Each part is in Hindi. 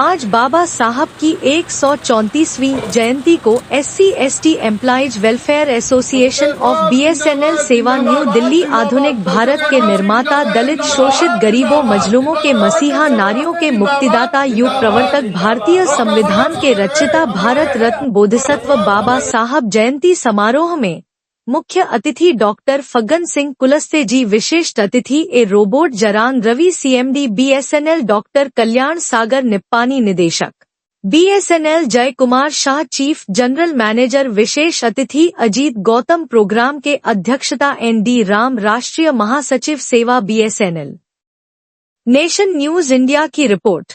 आज बाबा साहब की 134वीं जयंती को SC/ST employees welfare association of BSNL सेवा न्यू दिल्ली आधुनिक भारत के निर्माता, दलित, शोषित, गरीबों, मजलूमों के मसीहा, नारियों के मुक्तिदाता, युग प्रवर्तक, भारतीय संविधान के रचयिता, भारत रत्न बोधिसत्व बाबा साहब जयंती समारोह में मुख्य अतिथि डॉक्टर फग्गन सिंह कुलस्ते जी, विशिष्ट अतिथि Robert Jerard Ravi, CMD BSNL doctor Kalyan Sagar Nippani, निदेशक BSNL Jay Kumar Shah, chief general manager, विशेष अतिथि अजीत गौतम, प्रोग्राम के अध्यक्षता ND राम, राष्ट्रीय महासचिव सेवा BSNL। नेशन न्यूज इंडिया की रिपोर्ट।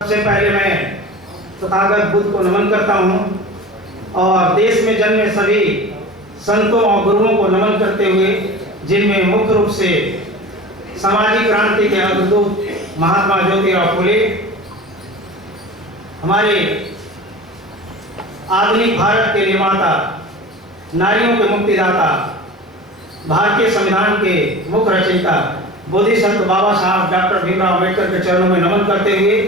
सबसे पहले मैं तथागत बुद्ध को नमन करता हूँ और देश में जन्मे सभी संतों और गुरुओं को नमन करते हुए, जिनमें मुख्य रूप से सामाजिक क्रांति के अग्रदूत महात्मा ज्योतिराव फुले, हमारे आधुनिक भारत के निर्माता, नारियों के मुक्तिदाता, भारतीय संविधान के मुख्य रचयिता बोधिसत्व बाबा साहब डॉक्टर भीमराव अम्बेडकर के चरणों में नमन करते हुए,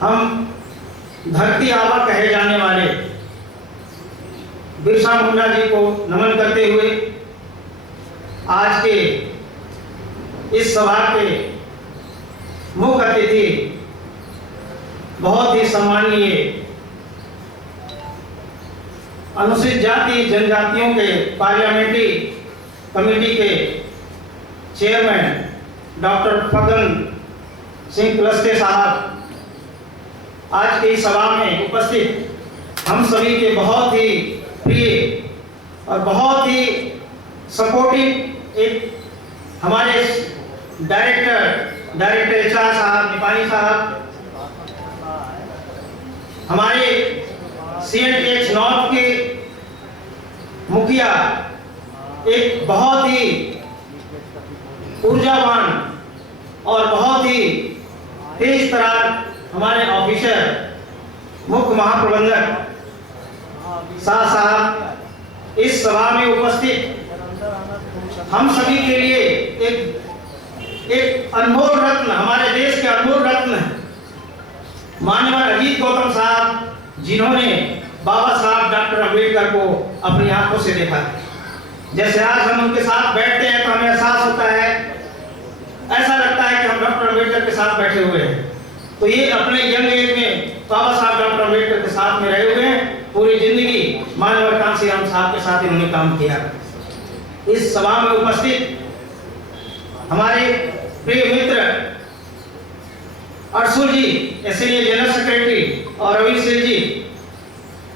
हम धरती आबा कहे जाने वाले बिरसा मुंडा जी को नमन करते हुए आज के इस सभा के मुख्य अतिथि, बहुत ही सम्मानीय अनुसूचित जाति जनजातियों के पार्लियामेंट्री कमेटी के चेयरमैन डॉक्टर फग्गन सिंह कुलस्ते साहब, आज की सभा में उपस्थित हम सभी के बहुत ही प्रिय और बहुत ही सपोर्टिव एक हमारे डायरेक्टर HR साहब निपानी साहब, हमारे CNTH नॉर्थ के मुखिया, एक बहुत ही ऊर्जावान और बहुत ही तेज तरार हमारे ऑफिसर, मुख्य महाप्रबंधक शाह साहब, इस सभा में उपस्थित हम सभी के लिए एक अनमोल रत्न, हमारे देश के अनमोल रत्न माननीय अजीत गौतम साहब, जिन्होंने बाबा साहब डॉक्टर अम्बेडकर को अपनी आंखों से देखा। जैसे आज हम उनके साथ बैठते हैं तो हमें एहसास होता है, ऐसा लगता है कि हम डॉक्टर अम्बेडकर के साथ बैठे हुए हैं। तो ये अपने यंग एज में बाबा साहब डॉक्टर अम्बेडकर के साथ में रहे हुए हैं, पूरी जिंदगी मानव कांसी राम साहब के साथ इन्होंने काम किया। इस सभा में उपस्थित हमारे प्रिय मित्र Arsul ji, SNA general secretary, और Ravi Singh ji,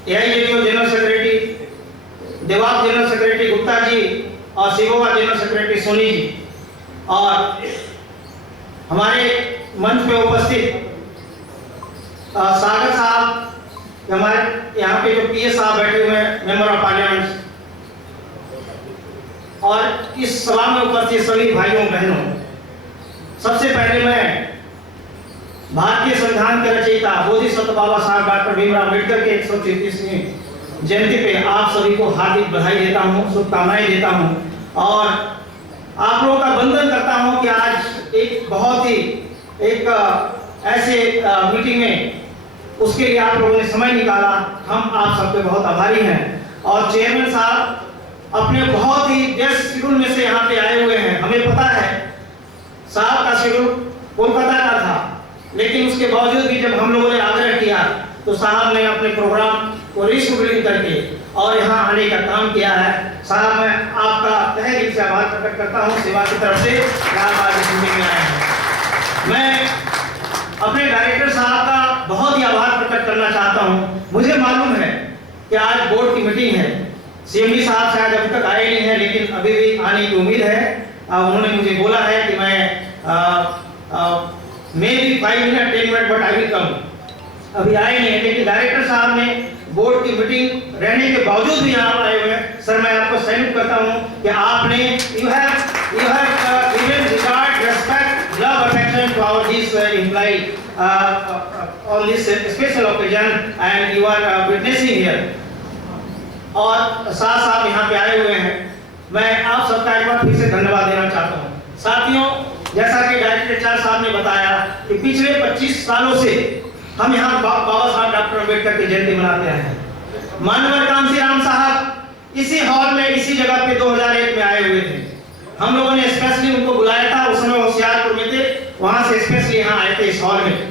AIJTO general secretary, देवाब जनरल सेक्रेटरी गुप्ता जी, और सिगोवा जनरल सेक्रेटरी सोनी जी, और हमारे मंच पे उपस्थित सागर साहब, हमारे यहाँ पे जो PS साहब बैठे हुए हैं, मेंबर ऑफ पार्लियामेंट, और इस सभा में उपस्थित सभी भाइयों बहनों, सबसे पहले मैं भारतीय संविधान के रचयिता बोधिसत्व बाबा साहब डॉक्टर भीमराव अम्बेडकर के 134वीं जयंती पे आप सभी को हार्दिक बधाई देता हूँ, शुभकामनाएं देता हूँ, और आप लोगों का वंदन करता हूँ कि आज एक बहुत ही ऐसे मीटिंग में उसके लिए आप लोगों ने समय निकाला, हम आप सबके बहुत आभारी हैं। और चेयरमैन साहब अपने बहुत ही व्यस्त शेड्यूल में से यहाँ पे आए हुए हैं। हमें पता है साहब का शेड्यूल कोलकाता का था, लेकिन उसके बावजूद भी जब हम लोगों ने आग्रह किया तो साहब ने अपने प्रोग्राम को रिशेड्यूलिंग करके और यहाँ आने का काम किया है। साहब मैं आपका तहे दिल से आभार प्रकट करता हूँ, सेवा की तरफ से आज इस मीटिंग में आए हैं। मैं अपने डायरेक्टर साहब का बहुत ही आभार प्रकट करना चाहता हूँ। मुझे मालूम है कि आज बोर्ड की मीटिंग है, CMD साहब शायद अभी तक आए नहीं है, लेकिन अभी भी आने की उम्मीद है। उन्होंने मुझे बोला है कि मैं maybe 5 minutes 10 minutes but I will come. अभी आए नहीं है, लेकिन डायरेक्टर साहब ने बोर्ड की मीटिंग रहने के बावजूद भी यहाँ आए हुए हैं। सर मैं आपको सैल्यूट करता हूँ कि आपने you have given regard, respect, love, affection to our this employ on this special occasion and you are witnessing here। और साथ साथ यहाँ पे आए हुए हैं, मैं आप सबका एक बार फिर से धन्यवाद देना चाहता हूँ। साथियों, जैसा कि डायरेक्टर चार साहब ने बताया कि पिछले 25 सालों से हम यहाँ बाबा साहब डॉक्टर अम्बेडकर की जयंती मनाते हैं। मानवर कांसी राम साहब इसी हॉल में, इसी जगह पे 2001 में आए हुए थे। हम लोगों ने स्पेशली उनको बुलाया था, उस समय होशियारपुर में थे, वहां से स्पेशली यहाँ आए थे इस हॉल में।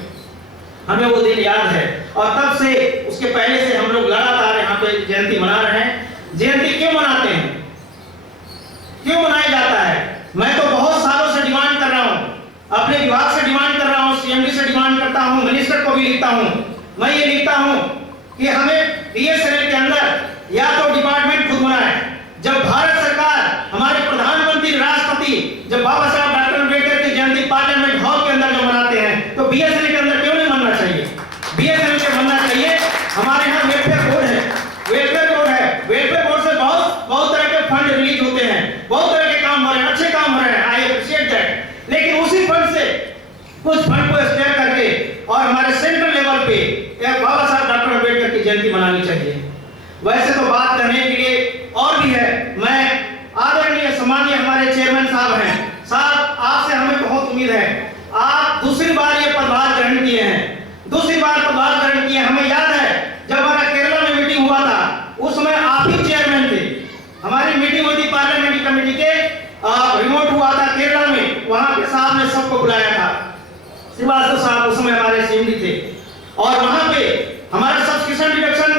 हमें वो दिन याद है और तब से, उसके पहले से हम लोग लगातार यहाँ पे जयंती मना रहे हैं। जयंती क्यों मनाते हैं, क्यों मनाया जाता है? मैं तो बहुत सालों से डिमांड कर रहा हूँ, अपने विभाग से डिमांड कर रहा हूँ, सीएमडी से डिमांड करता हूँ, मिनिस्टर को भी लिखता हूँ। मैं ये लिखता हूँ कि हमें बीएसएनएल के अंदर या तो डिपार्टमेंट खुद बनाए। जब भारत सरकार, हमारे प्रधानमंत्री, राष्ट्रपति जब बाबा साहब डॉक्टर अम्बेडकर की जयंती पार्लियामेंट हॉल के अंदर जब मनाते हैं, तो बीएसएनएल के अंदर क्यों नहीं बनना चाहिए? बीएसएनएल के बनना चाहिए। हमारे यहाँ वेलफेयर बोर्ड है, वेलफेयर बोर्ड है, वेलफेयर बोर्ड से बहुत तरह के फंड रिलीज होते हैं, बहुत तरह के काम हो रहे हैं, अच्छे काम हो रहे हैं, आई अप्रिशिएट दैट। लेकिन उसी फंड से कुछ फंड को स्पेयर करके और हमारे सेंट्रल लेवल पे बाबा साहब डॉक्टर अम्बेडकर की जयंती मनानी चाहिए। वैसे तो बात करने के लिए और भी है। मैं आदरणीय सम्मानीय हमारे चेयरमैन साहब हैं, साहब आपसे हमें बहुत उम्मीद है। आप दूसरी बार ये पदभार ग्रहण किए हैं, दूसरी बार पदभार ग्रहण किए। हमें याद है जब हमारा केरला में मीटिंग हुआ था, उस समय आप ही चेयरमैन थे। हमारी मीटिंग हुई थी पार्लियामेंट्री कमेटी के, रिमोट हुआ था केरला में, वहां पे साहब ने सबको बुलाया था। श्रीवास्तव साहब उस समय हमारे सीएमडी थे और वहां पे हमारा सब्सक्रिप्शन डिडक्शन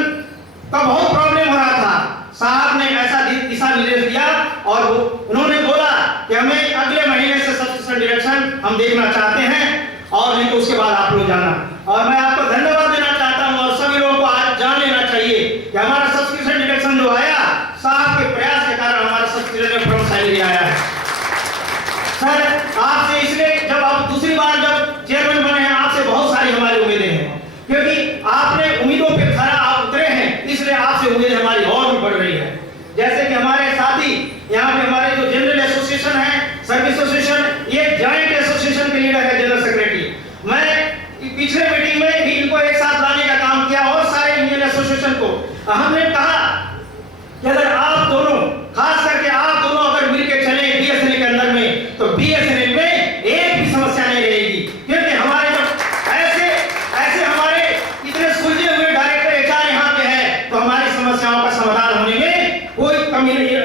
का बहुत प्रॉब्लम हो रहा था। साहब ने ऐसा दिशा निर्देश दिया और उन्होंने बोला कि हमें अगले महीने से सब्सक्रिप्शन डिडक्शन हम देखना चाहते हैं और नहीं तो उसके बाद आप लोग जाना। और मैं आपको धन्यवाद देना चाहता हूं और सभी लोगों को आज जान लेना चाहिए कि हमारा सब्सक्रिप्शन डिडक्शन जो आया, साहब के प्रयास के कारण हमारा सब्सक्रिप्शन फ्रॉम सैलरी आया है। सर आपसे इसलिए जब आप दूसरी बार जब चेयरमैन बने हैं, आपसे बहुत सारी हमारी उम्मीदें हैं, क्योंकि आपने उम्मीदों पे खरा आप उतरे हैं, इसलिए आपसे उम्मीदें हमारी और भी बढ़ रही है। जैसे कि हमारे साथी यहाँ पे हमारे जो जनरल एसोसिएशन है, सर्विस एसोसिएशन, ये जॉइंट एसोसिएशन के लीडर है, जनरल सेक्रेटरी। मैं पिछले मीटिंग में भी इनको एक साथ लाने का काम किया और सारे इंडियन एसोसिएशन को हमने कहा कि अगर आप दोनों, खास करके आप दोनों अगर मिलकर चले बीएसएनएल के अंदर में, तो बीएसएनएल में एक भी समस्या नहीं रहेगी। क्योंकि हमारे जो ऐसे हमारे इतने सुलझे हुए डायरेक्टर एचआर यहाँ पे है, तो हमारी समस्याओं का समाधान होने में कोई कमी नहीं,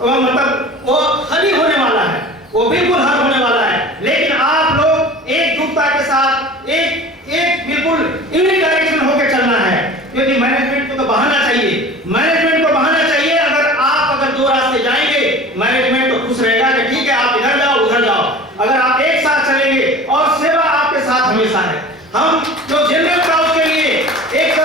मतलब वो हल ही होने वाला है, वो बिल्कुल हल होने वाला है। लेकिन आप लोग एकजुटता के साथ एक बिल्कुल यूनिक डायरेक्शन होकर चलना है, क्योंकि मैनेजमेंट को तो बहाना चाहिए, मैनेजमेंट को बहाना चाहिए। अगर दो रास्ते जाएंगे, मैनेजमेंट तो खुश रहेगा कि ठीक है आप इधर जाओ उधर जाओ। अगर आप एक साथ चलेंगे और सेवा आपके साथ हमेशा है। हम जो जनरल क्राउड के लिए, एक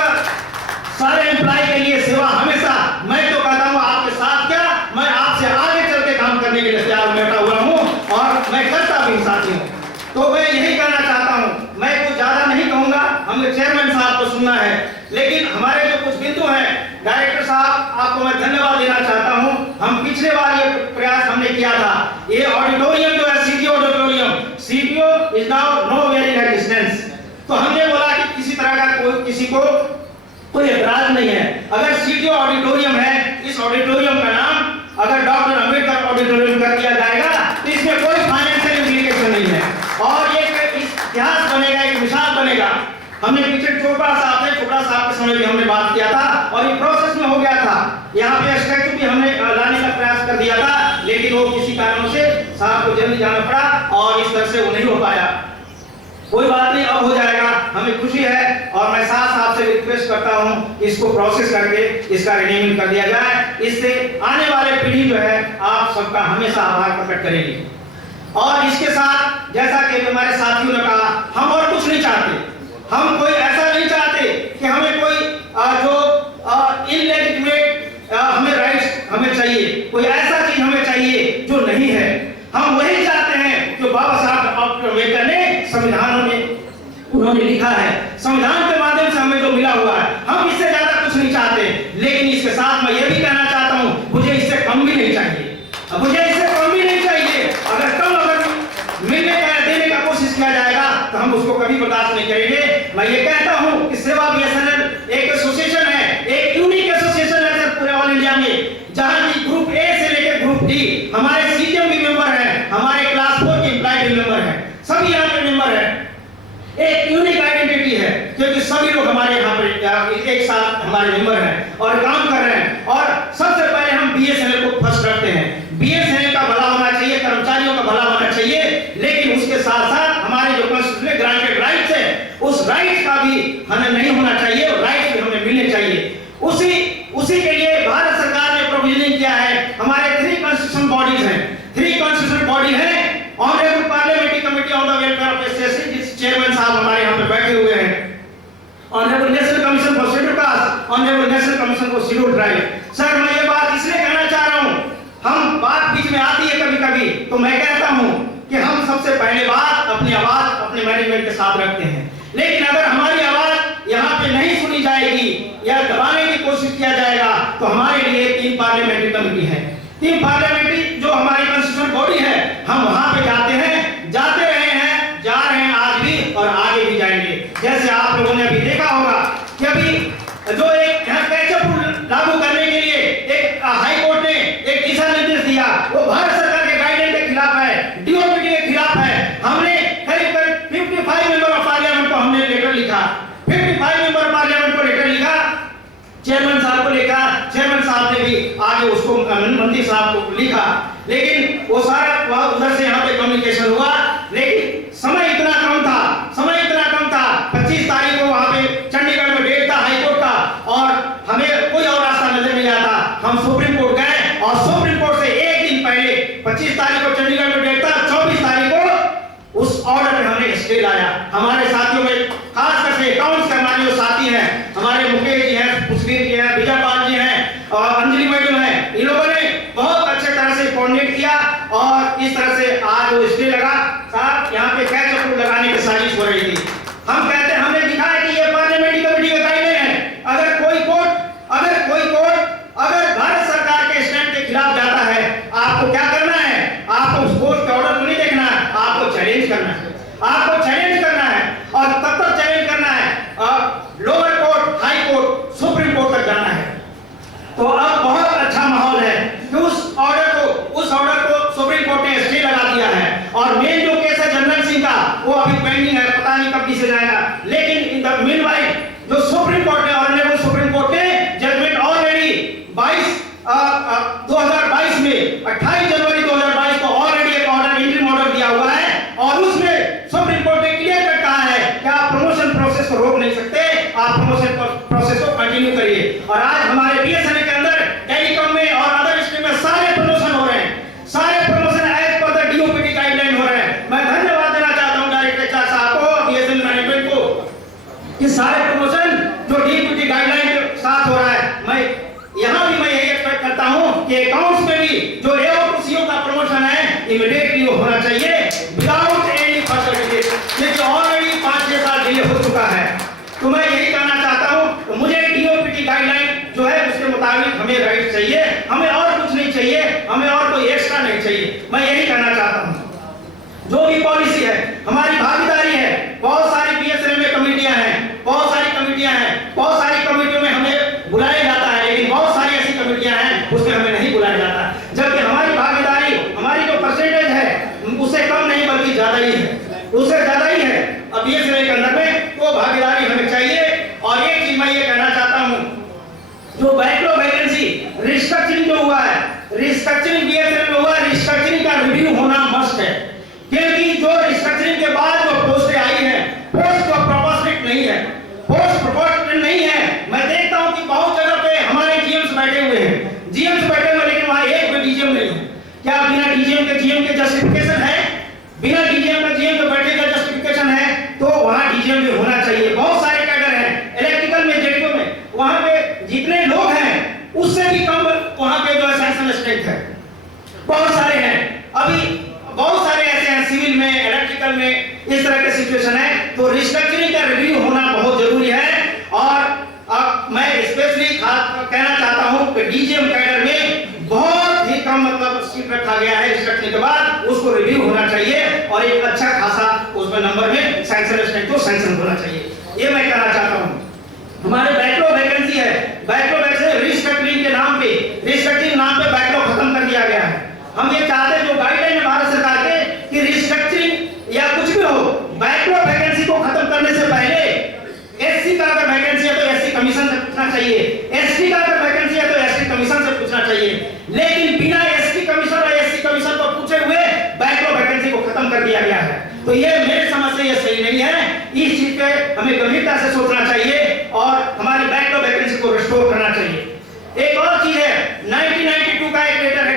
सारे एम्प्लॉय के लिए सेवा हमेशा, मैं तो कहता हूँ आपके साथ क्या, मैं आपसे आगे चल के काम करने के लिए तैयार बैठा हुआ हूँ और मैं करता भी साथी हूँ। तो मैं यही कहना चाहता हूँ, मैं कुछ ज्यादा नहीं कहूंगा, हमें चेयरमैन साहब को सुनना है। लेकिन हमारे जो कुछ बिंदु हैं, डायरेक्टर साहब आपको मैं धन्यवाद देना चाहता हूँ। हम पिछले बार ये प्रयास हमने किया था, ये ऑडिटोरियम जो है CTO auditorium, CTO is now nowhere in existence. तो हमने बोला कि किसी तरह का किसी को कोई एतराज नहीं है। अगर सीटीओ ऑडिटोरियम है, इस ऑडिटोरियम का नाम अगर डॉक्टर अम्बेडकर ऑडिटोरियम कर दिया जाएगा तो इसमें कोई फाइनेंशियल इम्प्लीकेशन नहीं है और ये इतिहास बनेगा, एक मिसाल बनेगा। हमने पीछे चोपड़ा साहब के समय भी हमने बात किया था और ये प्रोसेस में हो गया था। यहाँ पे स्टैचू भी हमने लाने का प्रयास कर दिया था, लेकिन वो किसी कारणों से साहब को जल्दी जाना पड़ा और इस तरह से वो नहीं हो पाया। कोई बात नहीं, अब हो जाएगा, हमें खुशी है और मैं साथ से रिक्वेस्ट करता हूँ इसको प्रोसेस करके इसका रिन्यूअल कर दिया जाए। इससे आने वाले पीढ़ी जो है आप सबका हमेशा आभार प्रकट करेगी। और इसके साथ जैसा कि हमारे साथियों ने कहा, हम और कुछ नहीं चाहते, हम कोई ऐसा नहीं चाहते कि हमें कोई जो इनलेजिटिमेट हमें राइट्स हमें चाहिए, कोई ऐसा चीज हमें चाहिए जो नहीं है। हम वही चाहते हैं जो बाबा साहब डॉक्टर अम्बेडकर ने संविधान में उन्होंने लिखा है, संविधान के माध्यम से हमें जो मिला हुआ है। हम इससे ज्यादा कुछ मुझे इससे कम भी नहीं चाहिए। अगर कम मिलने का देने का कोशिश किया जाएगा तो हम उसको कभी बर्दाश्त नहीं करेंगे। मैं ये कहता हूं कि सेवा बीएसएनएल एक एसोसिएशन है, एक यूनिक एसोसिएशन है सर पूरे ऑल इंडिया में, जहां की ग्रुप ए से लेकर ग्रुप डी हमारे सीजीएम भी मेंबर हैं, हमारे क्लास 4 के एम्प्लॉय भी मेंबर हैं, सभी यहाँ पे मेंबर हैं। एक यूनिक आइडेंटिटी है क्योंकि सभी लोग हमारे यहाँ पर एक साथ हमारे मेंबर हैं और काम कर रहे हैं। और सबसे पहले हम बीएसएनएल को फर्स्ट रखते हैं। बीएसएनएल का भला होना चाहिए, कर्मचारियों का भला होना चाहिए, लेकिन उसके साथ साथ हमारे जो कॉन्स्टिट्यूशनली ग्रांटेड राइट्स है उस राइट्स का भी हमें नहीं होना चाहिए, राइट्स भी हमें मिलने चाहिए। उसी के लिए भारत सरकार ने प्रोविजनिंग किया है। हमारे 3 कॉन्स्टिट्यूशन बॉडीज हैं, 3 कॉन्स्टिट्यूशन बॉडी हैं। Honourable parliamentary committee on the welfare of SC जिस चेयरमैन साहब हमारे यहाँ पे बैठे हुए हैं, honourable national commission for scheduled caste, honourable national commission for scheduled tribe. Sir मैं ये बात इसलिए कहना चाह रहा हूँ, हम बात बीच में आती है कभी कभी, तो मैं कहता हूँ कि हम सबसे पहले बात अपनी आवाज अपने मैनेजमेंट के साथ रखते हैं, लेकिन अगर हमारी आवाज यहाँ पे नहीं सुनी जाएगी या दबाने की कोशिश किया जाएगा तो हमारे लिए 3 पार्लियामेंट्री कमेटी है, 3 पार्लियामेंट्री जो हमारी कॉन्स्टिट्यूशन बॉडी है, हम वहां पे जाते हैं, जाते रहे हैं, जा रहे हैं आज भी और आगे भी जाएंगे। जैसे आप लोगों ने अभी देखा होगा कि अभी जो एक कैचअप लागू करने के लिए एक हाई कोर्ट ने एक दिशा निर्देश दिया, वो भारत सरकार के गाइडलाइन के खिलाफ है, डीओपीटी के खिलाफ है। हमने करीब 55 मेंबर ऑफ पार्लियामेंट को हमने लेटर लिखा, 55 मेंबर पार्लियामेंट को लेटर लिखा, चेयरमैन साहब को लिखा, चेयरमैन साहब ने भी आगे उसको मंत्री साहब को लिखा, लेकिन वो सारा उधर से यहाँ पे कम्युनिकेशन हुआ, लेकिन समय इतना कम था, 25 तारीख को वहाँ पे चंडीगढ़ में डेट था हाई कोर्ट का और हमें कोई और रास्ता नजर नहीं आता। हम सुप्रीम कोर्ट गए और सुप्रीम कोर्ट से एक दिन पहले 25 तारीख को चंडीगढ़ में डेट था, 24 तारीख को उस ऑर्डर पे हमने स्टे लाया। हमारे साथियों में खास करके अकाउंट्स करने वाले जो साथी हैं, हमारे मुकेश जी हैं, पुष्पीर जी हैं, विजय पाल जी हैं और अंजलि मैडम हैं, इन लोगों ने बहुत अच्छे तरह से कोऑर्डिनेट किया और इस तरह से आज वो स्टे लगा। साहब यहाँ पे कैचअप लगाने की साजिश हो रही थी। हम कहते हैं, हमने दिखाया कि ये पार्लियामेंट्री कमेटी का गाइडलाइन है। अगर कोई कोर्ट अगर भारत सरकार के स्टैंड के खिलाफ जाता है, आपको क्या करना है? आपको उस कोर्ट के ऑर्डर को नहीं देखना है, आपको चैलेंज करना है, आपको चैलेंज करना है और तब तक चैलेंज करना है lower court, high court, supreme court तक जाना है। तो अब बहुत अच्छा माहौल है कि उस ऑर्डर को सुप्रीम कोर्ट ने स्टे लगा दिया है और मेन जो केस है जनरल सिंह का वो अभी पेंडिंग है, पता नहीं कब से जाएगा। लेकिन इन द मीनवाइल जो सुप्रीम कोर्ट ने, ऑनरेबल सुप्रीम कोर्ट ने जजमेंट ऑलरेडी 2022 में 28 जनवरी 2022 को ऑलरेडी एक ऑर्डर, इंटरिम ऑर्डर दिया हुआ है और उसमें सुप्रीम कोर्ट ने क्लियर कट कहा है कि आप प्रमोशन प्रोसेस को रोक नहीं सकते, आप प्रमोशन प्रोसेस को कंटिन्यू करिए। और आज हमारे बीएसएनएल के अंदर टेलीकॉम में और अदर स्ट्रीम में सारे प्रमोशन हो रहे हैं, सारे promotion as per the DOPT guideline हो रहे हैं। मैं धन्यवाद देना चाहता हूं डायरेक्टर साहब को, बीएसएनएल मैनेजमेंट को, कि सारे प्रमोशन जो डीओपीटी गाइडलाइन के साथ हो रहा है। मैं यहां भी यही एक्सपेक्ट करता हूं कि अकाउंट्स में भी जो एओ टू सीओ का प्रमोशन है इमीडिएटली होना चाहिए विदाउट एनी फर्दर डिले, क्योंकि ऑलरेडी 5-6 साल डिले हो चुका है। तो मैं यही कहना चाहता हूं, तो मुझे डीओपीटी गाइडलाइन जो है उसके मुताबिक हमें राइट चाहिए, हमें और कुछ नहीं चाहिए, हमें और कोई एक्स्ट्रा नहीं चाहिए। मैं यही कहना चाहता हूं, जो भी पॉलिसी है हमारी भागीदारी है, बहुत सारी बीएसएनएल में कमेटियां हैं, बहुत सारी कमेटियां हैं, बहुत सारी कमेटियों में हमें बुलाया जाता है, लेकिन बहुत सारी ऐसी कमेटियां हैं उसमें हमें नहीं बुलाया जाता, जबकि हमारी भागीदारी, हमारी जो परसेंटेज है उससे कम नहीं बल्कि ज्यादा ही है, उससे ज्यादा ही है। अब बीएसएनएल के अंदर में वो भागीदारी हमें चाहिए। और एक चीज मैं ये कहना चाहता हूं, जो बैकलॉग वैकेंसी रिस्ट्रक्चरिंग जो हुआ है, रिस्ट्रक्चरिंग बीएसएनएल में हुआ, रिस्ट्रक्चरिंग का रिव्यू होना मस्ट है, क्योंकि जो रिस्ट्रक्चरिंग के बाद जो पोस्टें आई हैं, पोस्ट का प्रोपोर्शनेट नहीं है, पोस्ट प्रोपोर्शनेट नहीं है। मैं देखता हूं कि बहुत जगह पे हमारे जीएम्स बैठे हुए हैं, जीएम्स बैठे हुए, लेकिन वहां एक भी डीजीएम नहीं है। क्या बिना डीजीएम के जीएम के जस्टिफिकेशन है? बिना डीजीएम के जीएम के बैठने का जस्टिफिकेशन है तो वहां डीजीएम भी होना चाहिए। बहुत सारे कैडर हैं इलेक्ट्रिकल में, जेडीओ में, वहां पे जितने लोग हैं उससे भी कम वहां पे जो है सैंक्शन स्ट्रेंथ है, बहुत सारे हैं। अभी बहुत सारे ऐसे हैं सिविल में, इलेक्ट्रिकल में, इस तरह के सिचुएशन है। तो रिस्ट्रक्चरिंग का रिव्यू होना बहुत जरूरी है। और अब मैं स्पेशली कहना चाहता हूं कि डीजीएम कैडर में बहुत ही कम मतलब रिस्ट्रिक्ट रखा गया है, रिस्ट्रिक्ट करने के बाद उसको रिव्यू होना चाहिए और एक अच्छा खासा उसमें नंबर में सैंक्शन तो सैंक्शन होना चाहिए। ये मैं कहना चाहता हूँ। हमारे बैकलॉग वैकेंसी है, बैकलॉग वैकेंसी रिस्ट्रक्चरिंग के नाम पे, रिस्ट्रक्चरिंग नाम पे बैकलॉग खत्म कर दिया गया है। हम ये चाहते हैं जो गाइडलाइन है भारत सरकार के कि रिस्ट्रक्चरिंग या कुछ भी हो, बैकलॉग वैकेंसी को खत्म करने से पहले एससी का अगर वैकेंसी है तो एससी कमीशन से पूछना चाहिए, एसटी का अगर वैकेंसी है तो एसटी कमीशन से पूछना चाहिए, लेकिन बिना एसटी कमीशन और एससी कमीशन को पूछे हुए बैकलॉग वैकेंसी को खत्म कर दिया गया है। तो ये मेरे समझ से ये सही नहीं है। इस चीज पे हमें गंभीरता से सोचना चाहिए और हमारी बैकलॉग वैकेंसी को रिस्टोर करना चाहिए। एक और चीज है, 1992 का एक लेटर है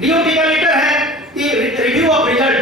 डीओटी का लेटर है कि रिव्यू ऑफ रिजल्ट,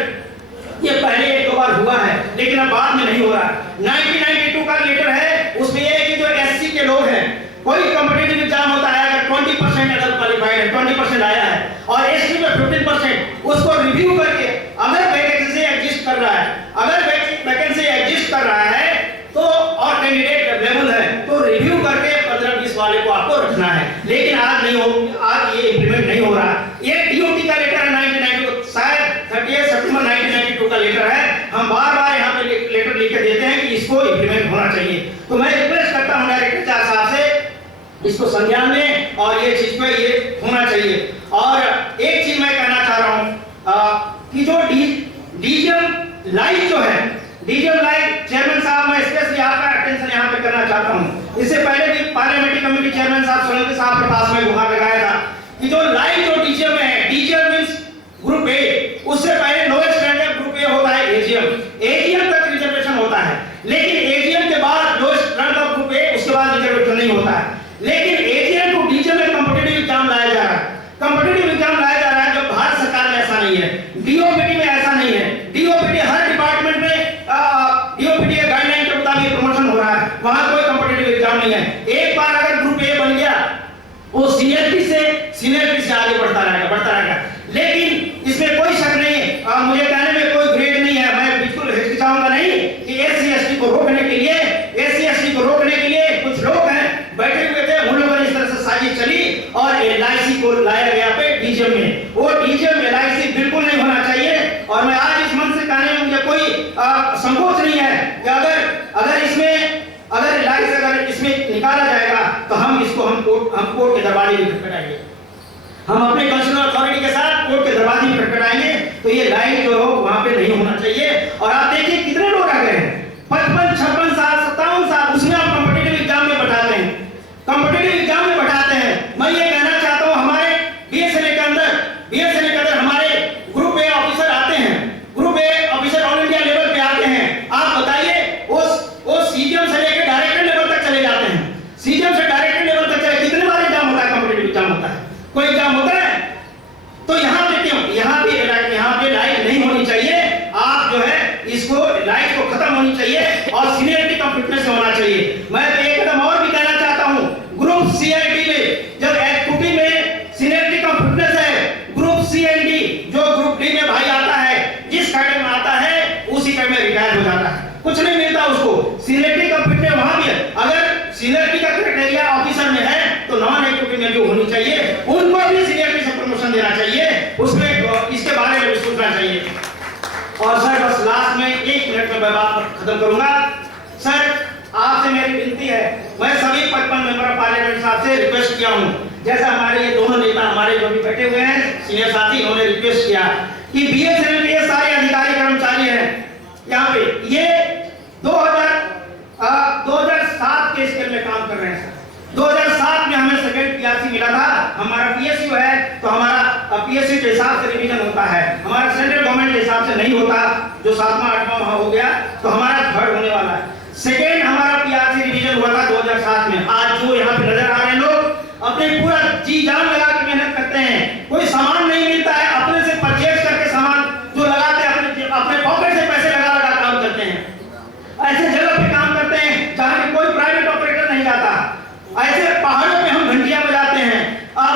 ये पहले एक दो बार हुआ है लेकिन अब बाद में नहीं हो रहा। 1992 का लेटर है, उसमें ये है कि जो एससी के लोग हैं, कोई कॉम्पिटिटिव एग्जाम होता है, अगर 20% अगर क्वालिफाइड है, 20% आया है और एसटी में 15%, उसको रिव्यू करके अगर वैकेंसी एग्जिस्ट कर रहा है, अगर वैकेंसी एग्जिस्ट कर रहा है तो और कैंडिडेट अवेलेबल है तो रिव्यू करके 15-20 वाले को आपको रखना है। लेकिन आज नहीं हो, आज ये इंप्लीमेंट नहीं हो रहा। ये डीओटी का लेटर है 1992, शायद 30 सितंबर 1992 का लेटर है। हम बार-बार यहाँ पे लेटर लिख के देते हैं कि इसको इंप्लीमेंट होना चाहिए। तो मैं रिक्वेस्ट करता हूँ डायरेक्टर साहब से इसको संज्ञान में और ये चीज पे ये होना चाहिए। और एक चीज मैं कहना चाह रहा हूँ कि जो डीजीएम लाइव जो है, डीजीएम लाइव चेयरमैन साहब, मैं स्पेशली आपका अटेंशन यहाँ पे करना चाहता हूँ। इससे पहले भी पार्लियामेंट्री कमेटी चेयरमैन साहब सोलंकी साहब के पास में गुहार लगाया था कि जो लाइव जो डीजीएम है, डीजीएम मींस ग्रुप ए, उससे पहले लोएस्ट स्टैंडर्ड ग्रुप ए होता है एजीएम तक रिजर्वेशन होता है, लेकिन एजीएम के बाद लोएस्ट स्टैंडर्ड ग्रुप ए, उसके बाद रिजर्वेशन नहीं होता है। लेकिन एजीएम को डीजीएम में कॉम्पिटिटिव एग्जाम लाया जा रहा है, कॉम्पिटिटिव एग्जाम लाया जा रहा है। जो भारत सरकार में ऐसा नहीं है, डीओपीटी में ऐसा नहीं है। डीओपीटी हर डिपार्टमेंट में डीओपीटी के गाइडलाइन के मुताबिक प्रमोशन हो रहा है, वहां कोई कॉम्पिटिटिव एग्जाम नहीं है। एक बार अगर ग्रुप ए बन गया वो सीनियरिटी से आगे बढ़ता रहेगा। लेकिन इसमें कोई शक नहीं है, मुझे कहने में कोई ग्रेड नहीं है, मैं बिल्कुल हिचकिचाऊंगा नहीं कि एससी एसटी को रोकने के लिए कुछ लोग हैं बैठे हुए थे, उन लोगों ने इस तरह से साजिश चली और एलआईसी को लाया गया पे डीजीएम में। वो डीजीएम एलआईसी बिल्कुल नहीं होना चाहिए। और मैं आज इस मंच से कहने में मुझे कोई संकोच नहीं है कि अगर एलआईसी अगर इसमें निकाला जाएगा तो हम कोर्ट के दरवाजे भी खटखटाएंगे, हम अपने कॉन्स्टिट्यूशनल अथॉरिटी के साथ कोर्ट के दरवाजे भी खटखटाएंगे। तो ये लाइन जो हो वहां पे नहीं होना चाहिए। और आप देखिए कितने लोग आ गए हैं, 55, 56 साल, 57 साल, उसमें आप कॉम्पिटिटिव एग्जाम में बैठाते हैं, मैं ये कहना चाहता हूं हमारे बीएसएनए के अंदर हमारे ग्रुप ए ऑफिसर आते हैं, group A officer all India level पे आते हैं। आप बताइए वो सीजीएम से लेकर डायरेक्टर लेवल तक चले जाते हैं, सीजीएम से डायरेक्टर लेवल तक चले। कितने बार एग्जाम होता है, कॉम्पिटिटिव एग्जाम होता है, कोई एग्जाम होता है? तो यहाँ पे क्यों, यहाँ पे लाइट नहीं होनी चाहिए। आप जो है इसको लाइट को खत्म होनी चाहिए और सीनियरिटी कम फिटनेस होना चाहिए। मैं एक कदम और भी कहना चाहता हूँ, ग्रुप सीआईडी में जब एक्टिविटी में सीनियरिटी कम फिटनेस है, ग्रुप सीएनडी जो ग्रुप डी में भाई आता है, जिस कैडर में आता है उसी कैडर में रिटायर हो जाता है, कुछ नहीं मिलता उसको। सीनियरिटी कम फिटनेस वहां भी है, अगर सीनियरिटी का क्राइटेरिया ऑफिसर में है तो नॉन एक्टिविटी में भी होनी चाहिए, उनको भी सीनियरिटी से प्रमोशन देना चाहिए, उसमें इसके बारे में भी सोचना चाहिए। और सर बस लास्ट में 1 मिनट में मैं बात खत्म करूंगा। सर आपसे मेरी विनती है, मैं सभी 55 मेंबर ऑफ पार्लियामेंट साहब से रिक्वेस्ट किया हूं, जैसा हमारे ये दोनों नेता हमारे जो भी बैठे हुए हैं सीनियर साथी, इन्होंने रिक्वेस्ट किया कि बीएसएनएल के सारे अधिकारी कर्मचारी हैं यहाँ पे, ये 2007 के स्केल में काम कर रहे हैं। 2007 में हमें सेकंड पीआरसी मिला था, हमारा पीएसयू है तो हमारा पीएसयू के हिसाब से रिवीजन होता है, हमारा सेंट्रल गवर्नमेंट के हिसाब से नहीं होता, जो 7वां 8वां हो गया तो हमारा थर्ड होने वाला है। सेकेंड हमारा पीआरसी रिवीजन हुआ था 2007 में। आज जो यहाँ पे नजर आ रहे हैं लोग अपने पूरा जी जान लगा के मेहनत करते हैं, कोई सामान नहीं मिलता है, अपने से परचेज करके सामान जो लगाते हैं, अपने पॉकेट से पैसे लगा काम करते हैं। ऐसे जगह पे काम करते हैं जहाँ पे कोई प्राइवेट ऑपरेटर नहीं जाता, ऐसे पहाड़ों पे हम घंटियां बजाते हैं। अब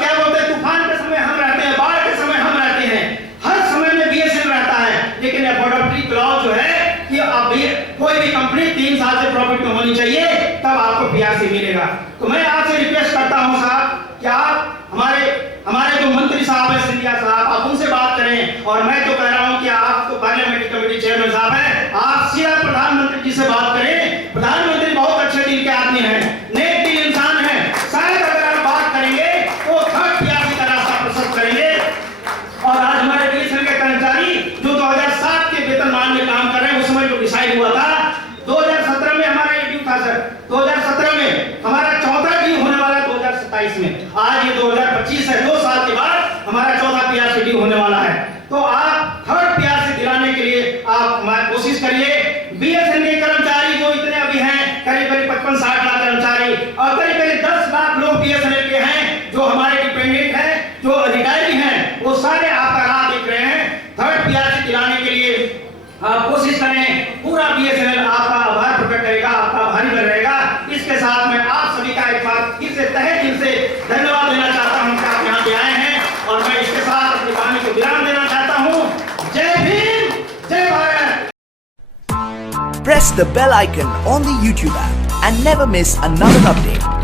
क्या बोलते हैं, तूफान के समय हम रहते हैं, बाढ़ के समय हम रहते हैं, हर समय में बीएसएन रहता है। लेकिन अफोर्डेबिलिटी क्लॉज जो है कि अब कोई भी कंपनी 3 साल से प्रॉफिट में होनी चाहिए, तब आपको पीआरसी मिलेगा। तो मैं आपसे रिक्वेस्ट करता हूं साहब कि आप हमारे जो मंत्री साहब है पीआर ड्यू होने वाला है। तो आप थर्ड पीआर से दिलाने के लिए आप कोशिश करिए। बीएसएनएल के कर्मचारी जो इतने अभी हैं, करीब 55-60 लाख कर्मचारी और करीब 10 लाख लोग बीएसएनएल के हैं जो हमारे डिपेंडेंट हैं, जो अधिकारी हैं, वो सारे आपका राह देख रहे हैं। थर्ड पीआर से दिलाने के लिए आप कोशिश करें। पूरा बीएसएनएल आपका आभार प्रकट करेगा, आपका आभारी बन रहेगा। इसके साथ मैं आप सभी का एक बार फिर से तहे दिल से धन्यवाद देना चाहता हूं कि आप यहाँ पे आए हैं और मैं इसके साथ अपनी वाणी को विराम देना चाहता हूं। जय भीम, जय Bharat. Press the bell icon on the YouTube app and never miss another update.